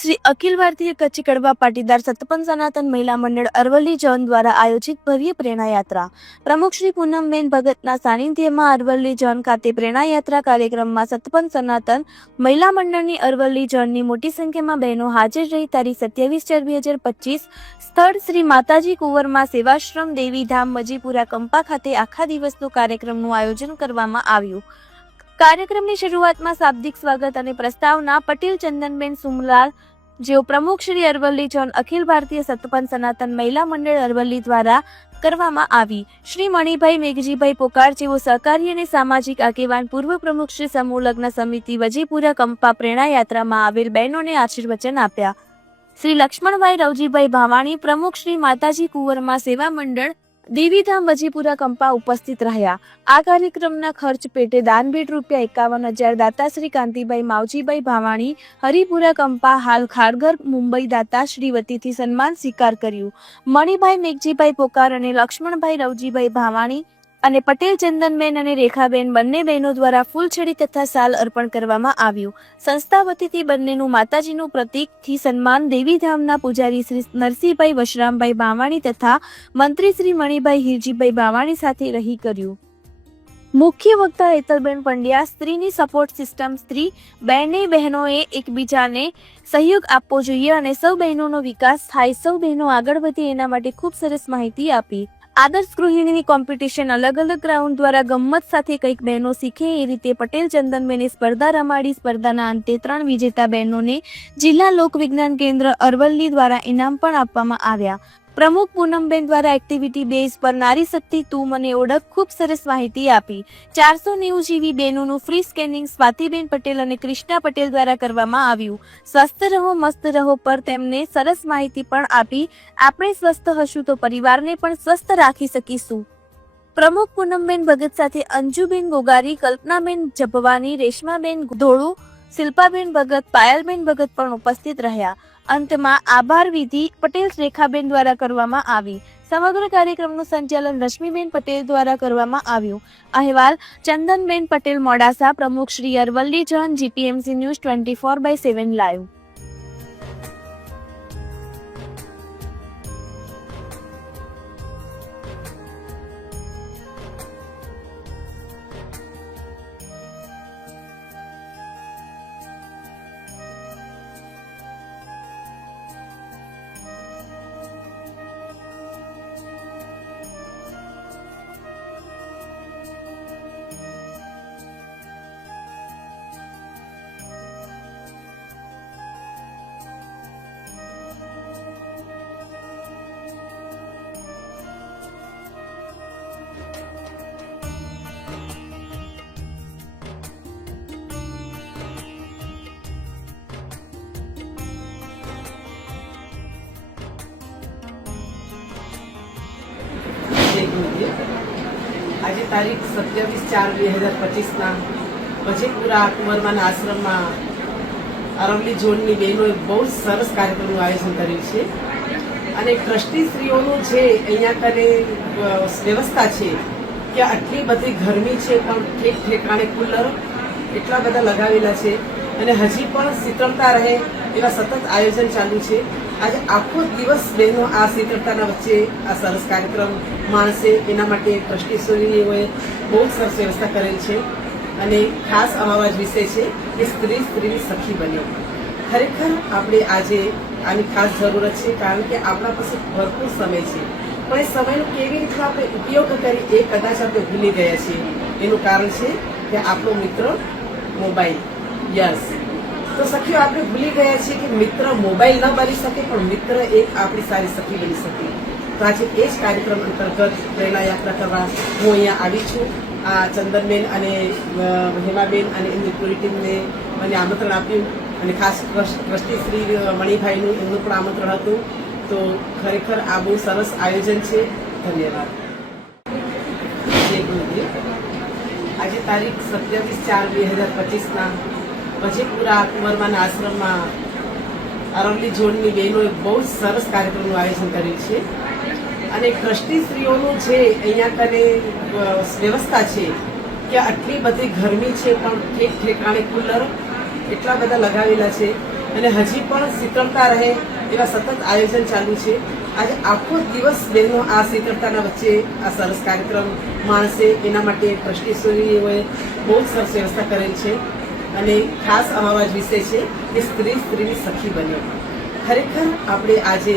Shri Akhil Bharatiya Kutchi Kadva Patidar સતપન સનાતન મહિલા મંડળ અરવલ્લી ઝોન દ્વારા આયોજિત ભવ્ય પ્રેરણાયાત્રા પ્રમુખ શ્રી પૂનમબેન ભગતના સાનિધ્યમાં અરવલ્લી ઝોન ખાતે પ્રેરણાયાત્રા કાર્યક્રમમાં સતપન સનાતન મહિલા મંડળની અરવલ્લી ઝોનની મોટી સંખ્યામાં બહેનો હાજર રહી તારીખ સત્યાવીસ ચાર બે હજાર પચીસ સ્થળ શ્રી માતાજી કુંવરમાં સેવાશ્રમ દેવીધામ મજીપુરા કંપા ખાતે આખા દિવસનો કાર્યક્રમનું આયોજન કરવામાં આવ્યું કાર્યક્રમની શરૂઆતમાં શાબ્દિક સ્વાગત અને પ્રસ્તાવના પટેલ ચંદનબેન સુમલાલ જેઓ પ્રમુખ શ્રી અરવલ્લી જોન અખિલ ભારતીય સતપંચ સનાતન મહિલા મંડળ અરવલ્લી દ્વારા કરવામાં આવી શ્રી મણિભાઈ મેઘજીભાઈ પોકાર જેવો સહકારી અને સામાજિક આગેવાન પૂર્વ પ્રમુખ શ્રી સમૂહ લગ્ન સમિતિ વજીપુરા કંપા પ્રેરણા યાત્રામાં આવેલ બહેનોને આશીર્વચન આપ્યા શ્રી લક્ષ્મણભાઈ રવજીભાઈ ભાવાણી પ્રમુખ શ્રી માતાજી કુંવરમાં સેવા મંડળ દેવીધામ વજીપુરા કંપા ઉપસ્થિત રહ્યા આ કાર્યક્રમના ખર્ચ પેટે દાનભેટ રૂપિયા એકાવન હજાર દાતાશ્રી કાંતિભાઈ માવજીભાઈ ભાવાણી હરિપુરા કંપા હાલ ખારઘર મુંબઈ દાતાશ્રી વતીથી સન્માન સ્વીકાર કર્યું મણિભાઈ મેઘજીભાઈ પોકાર અને લક્ષ્મણભાઈ રવજીભાઈ ભાવાણી અને પટેલ ચંદનબેન અને રેખાબેન બંને બહેનો દ્વારા ફૂલછડી તથા સાલ અર્પણ કરવામાં આવ્યું સંસ્થા વતીથી બંનેનું માતાજીનું પ્રતીકથી સન્માન દેવીધામના પૂજારી શ્રી નરસિંહભાઈ વશરામભાઈ બાવાણી તથા મંત્રી શ્રી મણિભાઈ હિરજીભાઈ બાવાણી સાથે રહી કર્યું મુખ્ય વક્તા હેતલબેન પંડ્યા સ્ત્રીની સપોર્ટ સિસ્ટમ સ્ત્રી બંને બહેનોએ એકબીજાને સહયોગ આપવો જોઈએ અને સૌ બહેનોનો વિકાસ થાય સૌ બહેનો આગળ વધે એના માટે ખૂબ સરસ માહિતી આપી આદર્શ ગૃહિણીની કોમ્પિટિશન અલગ અલગ રાઉન્ડ દ્વારા ગમ્મત સાથે કંઈક બહેનો શીખે એ રીતે પટેલ ચંદનબેને સ્પર્ધા રમાડી સ્પર્ધાના અંતે ત્રણ વિજેતા બહેનોને જિલ્લા લોકવિજ્ઞાન કેન્દ્ર અરવલ્લી દ્વારા ઇનામ પણ આપવામાં આવ્યા પ્રમુખ પૂનમબેન દ્વારા એક્ટિવિટી બેઝ પર નારી શક્તિ તું મને ઓળખ ખૂબ સરસ માહિતી આપી ચારસો નેવું જીવી બહેનોનું ફ્રી સ્કેનિંગ સ્વાતિબેન પટેલ અને કૃષ્ણા પટેલ દ્વારા કરવામાં આવ્યું સ્વસ્થ રહો મસ્ત રહો પર તેમને સરસ માહિતી પણ આપી આપણે સ્વસ્થ હશું તો પરિવારને પણ સ્વસ્થ રાખી શકીશું પ્રમુખ પૂનમબેન ભગત સાથે અંજુબેન ગોગારી કલ્પનાબેન જભવાની રેશમાબેન ધોળું શિલ્પાબેન ભગત પાયલબેન ભગત પણ ઉપસ્થિત રહ્યા અંતમાં આભાર વિધિ પટેલ રેખાબેન દ્વારા કરવામાં આવી સમગ્ર કાર્યક્રમનું સંચાલન રશ્મિબેન પટેલ દ્વારા કરવામાં આવ્યું અહેવાલ ચંદનબેન પટેલ મોડાસા પ્રમુખ શ્રી અરવલ્લી જન GPMC news twenty four by seven live આજે તારીખ સત્યાવીસ ચાર બે હજાર પચીસના વજીરપુરા કુંવરમાના આશ્રમમાં અરવલી ઝોનની બહેનોએ બહુ જ સરસ કાર્યક્રમનું આયોજન કર્યું છે અને ટ્રસ્ટીશ્રીઓનું જે અહીંયા કરે વ્યવસ્થા છે કે આટલી બધી ગરમી છે પણ ઠેક ઠેકાણે કુલર એટલા બધા લગાવેલા છે અને હજી પણ શીતળતા રહે એવા સતત આયોજન ચાલુ છે આજે આખો દિવસ બહેનો આ શીતળતાના વચ્ચે આ સરસ કાર્યક્રમ માણસે એના માટે ટ્રસ્ટીશ્વરીઓએ બહુ સરસ વ્યવસ્થા કરેલ છે અને ખાસ અમારો જ વિષય છે કે સ્ત્રી સ્ત્રીની સખી બન્યો ખરેખર આપણે આજે આની ખાસ જરૂરત છે કારણ કે આપણા પાસે ભરપૂર સમય છે પણ એ સમયનો કેવી રીતે આપણે ઉપયોગ કરી એ કદાચ આપણે ભૂલી ગયા છીએ એનું કારણ છે કે આપણો મિત્ર મોબાઈલ યસ તો સખીઓ આપણે ભૂલી ગયા છીએ કે મિત્ર મોબાઈલ ન બની શકે પણ મિત્ર એક આપણી સારી સખી બની શકે તો આજે એ જ કાર્યક્રમ અંતર્ગત પ્રેરણા યાત્રા કરવા હું અહીંયા આવી છું આ ચંદનબેન અને હેમાબેન અને એમની પૂરી ટીમને મને આમંત્રણ આપ્યું અને ખાસ ટ્રસ્ટી શ્રી મણિભાઈનું એમનું પણ આમંત્રણ હતું તો ખરેખર આ બહુ સરસ આયોજન છે ધન્યવાદ આજે તારીખ સત્યાવીસ ચાર બે હજાર પચીસના પછી વજીરપુરા કુંવરમાના આશ્રમમાં અરવલી ઝોનની બહેનોએ બહુ જ સરસ કાર્યક્રમનું આયોજન કર્યું છે અને ટ્રસ્ટીશ્રીઓનું જે અહીંયા કને વ્યવસ્થા છે કે આટલી બધી ગરમી છે પણ ઠેક ઠેકાણે કુલર એટલા બધા લગાવેલા છે અને હજી પણ શીતળતા રહે એવા સતત આયોજન ચાલુ છે આજે આખો દિવસ બહેનો આ શીતળતાના વચ્ચે આ સરસ કાર્યક્રમ માણશે એના માટે ટ્રસ્ટીશ્વરીઓએ બહુ સરસ વ્યવસ્થા કરેલ છે અને ખાસ અમારો જ વિષય છે કે સ્ત્રી સ્ત્રીની સખી બને ખરેખર આપણે આજે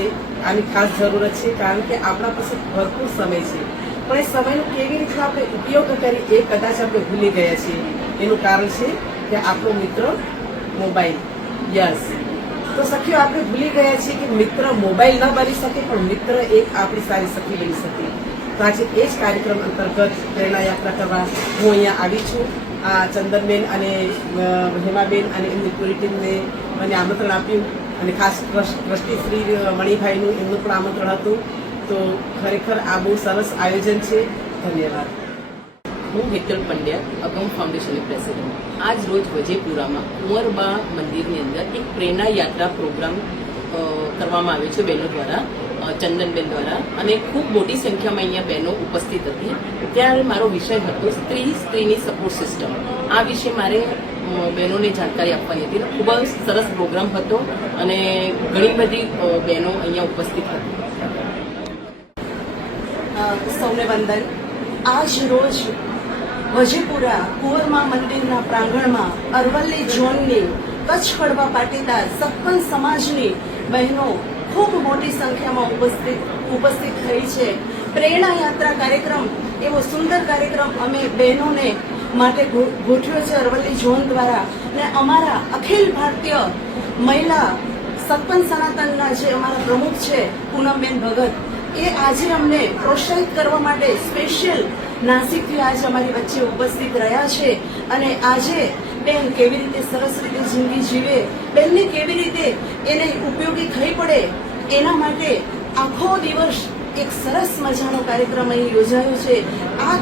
આની ખાસ જરૂરત છે કારણ કે આપણા પાસે ભરપૂર સમય છે પણ એ સમયનો કેવી રીતે આપણે ઉપયોગ કરી એ કદાચ આપણે ભૂલી ગયા છીએ એનું કારણ છે કે આપણો મિત્ર મોબાઈલ યસ તો સખીઓ આપણે ભૂલી ગયા છીએ કે મિત્ર મોબાઈલ ન બની શકે પણ મિત્ર એક આપણી સારી સખી બની શકે તો આજે એ જ કાર્યક્રમ અંતર્ગત પ્રેરણા યાત્રા કરવા હું અહીંયા આવી છું આ ચંદનબેન અને હેમાબેન અને એમની પૂરી ટીમને મને આમંત્રણ આપ્યું અને ખાસ ટ્રસ્ટી શ્રી મણિભાઈનું એમનું પણ આમંત્રણ હતું તો ખરેખર આ બહુ સરસ આયોજન છે ધન્યવાદ હું હેતલ પંડ્યા અગમ ફાઉન્ડેશનની પ્રેસિડેન્ટ આજ રોજ વજેપુરામાં કુંવરબા મંદિરની અંદર એક પ્રેરણા યાત્રા પ્રોગ્રામ કરવામાં આવ્યો છે બહેનો દ્વારા ચંદનબેન દ્વારા અને ખૂબ મોટી સંખ્યામાં અહીંયા બહેનો ઉપસ્થિત હતી ત્યારે મારો વિષય હતો સ્ત્રી સ્ત્રીની સપોર્ટ સિસ્ટમ આ વિશે મારે બહેનોને જાણકારી આપવાની હતી ખૂબ જ સરસ પ્રોગ્રામ હતો અને ઘણી બધી બહેનો અહીંયા ઉપસ્થિત હતી સૌને વંદન આજ રોજ વજીપુરા કુંવરમા મંદિરના પ્રાંગણમાં અરવલ્લી ઝોનની કચ્છ કડવા પાટીદાર સપ્પન સમાજની બહેનો ખૂબ મોટી સંખ્યામાં ઉપસ્થિત ઉપસ્થિત થઈ છે પ્રેરણા યાત્રા કાર્યક્રમ એવો સુંદર કાર્યક્રમ અમે બહેનોને માટે ગોઠવ્યો છે અરવલ્લી ઝોન દ્વારા ને અમારા અખિલ ભારતીય મહિલા સત્પન સનાતનના જે અમારા પ્રમુખ છે પૂનમબેન ભગત એ આજે અમને પ્રોત્સાહિત કરવા માટે સ્પેશિયલ નાસિકથી આજ અમારી વચ્ચે ઉપસ્થિત રહ્યા છે અને આજે બેન કેવી રીતે સરસ રીતે જિંદગી જીવે બેનને કેવી રીતે એને ઉપયોગી થઈ પડે એના માટે આખો દિવસ એક સરસ મજાનો કાર્યક્રમ અહીં યોજાયો છે આ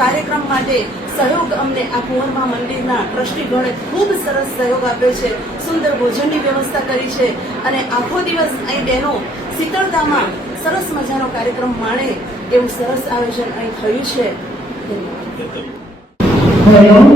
કાર્યક્રમ માટે સહયોગ અમને આ કુંવરબા મંદિરના ટ્રસ્ટીગણે ખૂબ સરસ સહયોગ આપ્યો છે સુંદર ભોજનની વ્યવસ્થા કરી છે અને આખો દિવસ અહીં બહેનો શીતળતામાં સરસ મજાનો કાર્યક્રમ માણે એવું સરસ આયોજન અહીં થયું છે ધન્યવાદ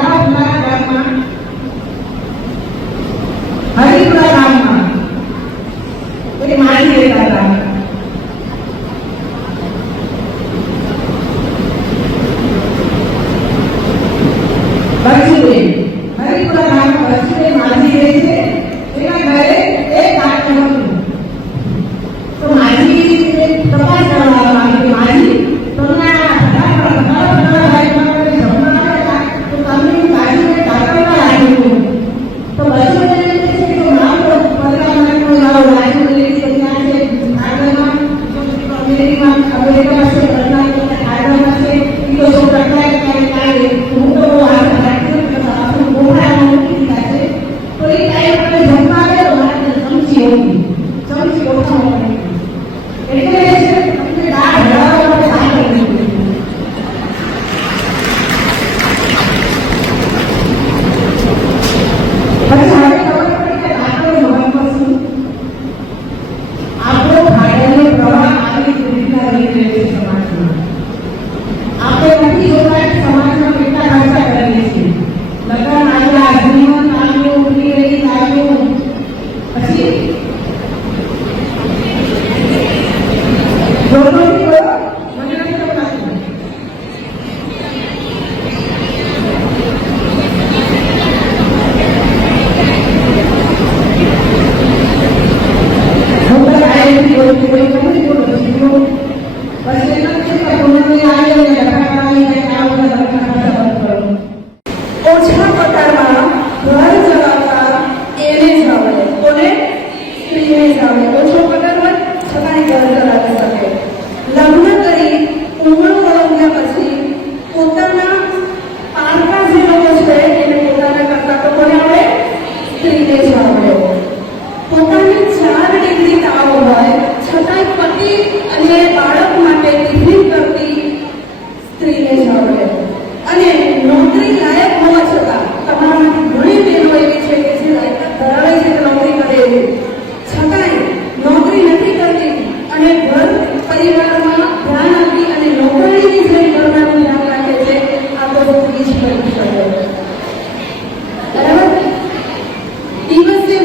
Brahma Pag sinabi ko, kung nangyayari na nagkakaroon ng tao na nagkakaroon E você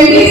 MD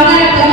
honor